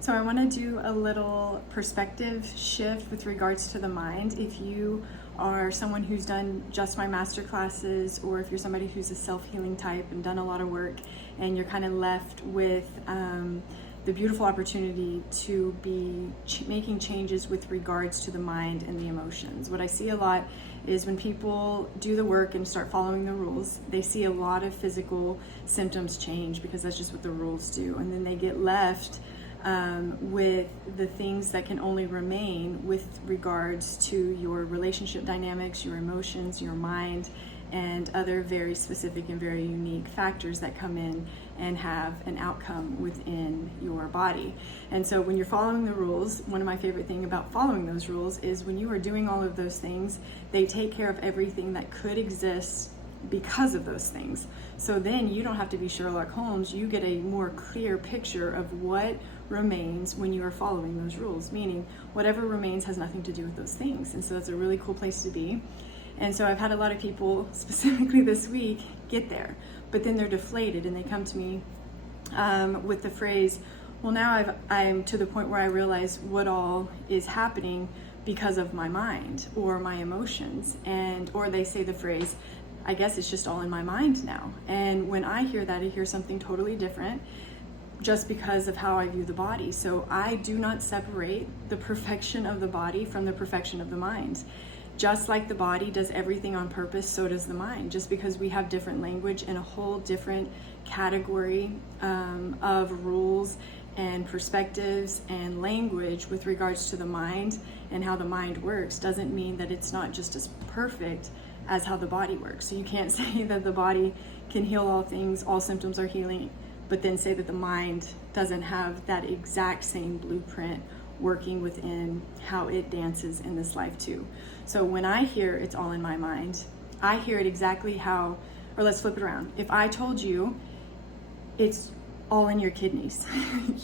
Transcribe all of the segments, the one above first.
So I want to do a little perspective shift with regards to the mind. If you are someone who's done just my master classes, or if you're somebody who's a self-healing type and done a lot of work, and you're kind of left with the beautiful opportunity to be making changes with regards to the mind and the emotions. What I see a lot is when people do the work and start following the rules, they see a lot of physical symptoms change because that's just what the rules do. And then they get left with the things that can only remain with regards to your relationship dynamics, your emotions, your mind, and other very specific and very unique factors that come in and have an outcome within your body. And so when you're following the rules, one of my favorite things about following those rules is when you are doing all of those things, they take care of everything that could exist because of those things. So then you don't have to be Sherlock Holmes, you get a more clear picture of what remains when you are following those rules, meaning whatever remains has nothing to do with those things. And so that's a really cool place to be. And so I've had a lot of people, specifically this week, get there, but then they're deflated and they come to me with the phrase, well, now I'm to the point where I realize what all is happening because of my mind or my emotions. Or they say the phrase, I guess it's just all in my mind now. And when I hear that, I hear something totally different just because of how I view the body. So I do not separate the perfection of the body from the perfection of the mind. Just like the body does everything on purpose, so does the mind. Just because we have different language and a whole different category of rules and perspectives and language with regards to the mind and how the mind works doesn't mean that it's not just as perfect as how the body works. So you can't say that the body can heal all things, all symptoms are healing, but then say that the mind doesn't have that exact same blueprint working within how it dances in this life too. So when I hear it's all in my mind, I hear it exactly how, or let's flip it around. If I told you it's all in your kidneys,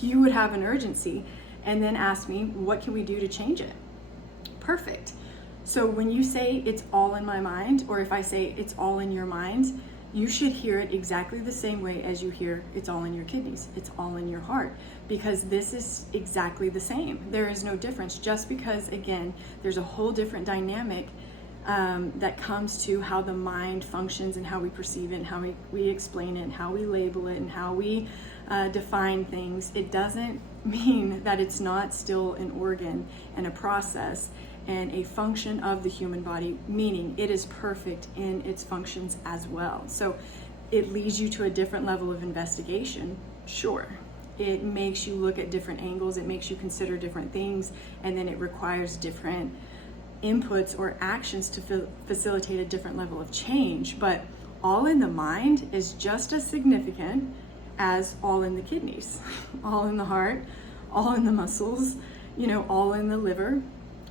you would have an urgency and then ask me, what can we do to change it? Perfect. So when you say it's all in my mind, or if I say it's all in your mind, you should hear it exactly the same way as you hear it's all in your kidneys, it's all in your heart, because this is exactly the same. There is no difference, just because, again, there's a whole different dynamic that comes to how the mind functions and how we perceive it and how we explain it and how we label it and how we define things. It doesn't mean that it's not still an organ and a process and a function of the human body, meaning it is perfect in its functions as well. So it leads you to a different level of investigation, sure. It makes you look at different angles, it makes you consider different things, and then it requires different inputs or actions to facilitate a different level of change. But all in the mind is just as significant as all in the kidneys, all in the heart, all in the muscles, all in the liver.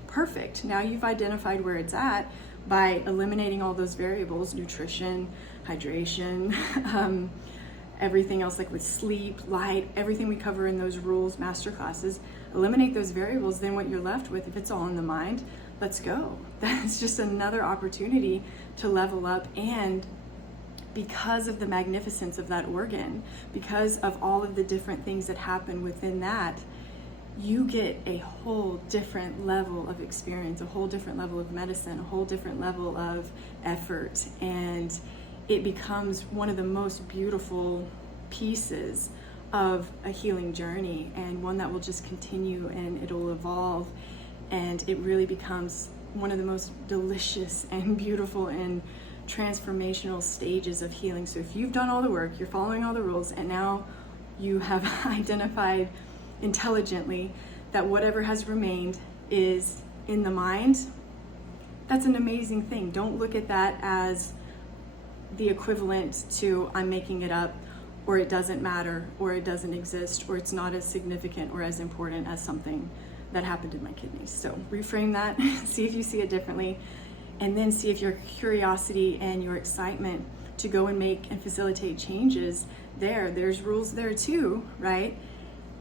Perfect. Now you've identified where it's at by eliminating all those variables, nutrition, hydration, everything else, like with sleep, light, everything we cover in those rules, master classes. Eliminate those variables, then what you're left with, if it's all in the mind, let's go. That's just another opportunity to level up. And because of the magnificence of that organ, because of all of the different things that happen within that, you get a whole different level of experience, a whole different level of medicine, a whole different level of effort, and it becomes one of the most beautiful pieces of a healing journey, and one that will just continue and it'll evolve, and it really becomes one of the most delicious and beautiful and transformational stages of healing. So if you've done all the work, you're following all the rules, and now you have identified intelligently that whatever has remained is in the mind, that's an amazing thing. Don't look at that as the equivalent to I'm making it up, or it doesn't matter, or it doesn't exist, or it's not as significant or as important as something that happened in my kidneys. So reframe that, see if you see it differently, and then see if your curiosity and your excitement to go and make and facilitate changes there's rules there too, right?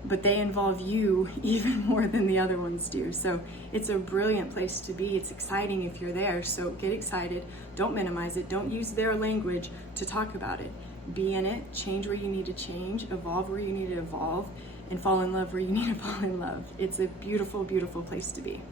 But they involve you even more than the other ones do. So it's a brilliant place to be. It's exciting if you're there. So get excited. Don't minimize it. Don't use their language to talk about it. Be in it. Change where you need to change. Evolve where you need to evolve. and fall in love where you need to fall in love. It's a beautiful, beautiful place to be.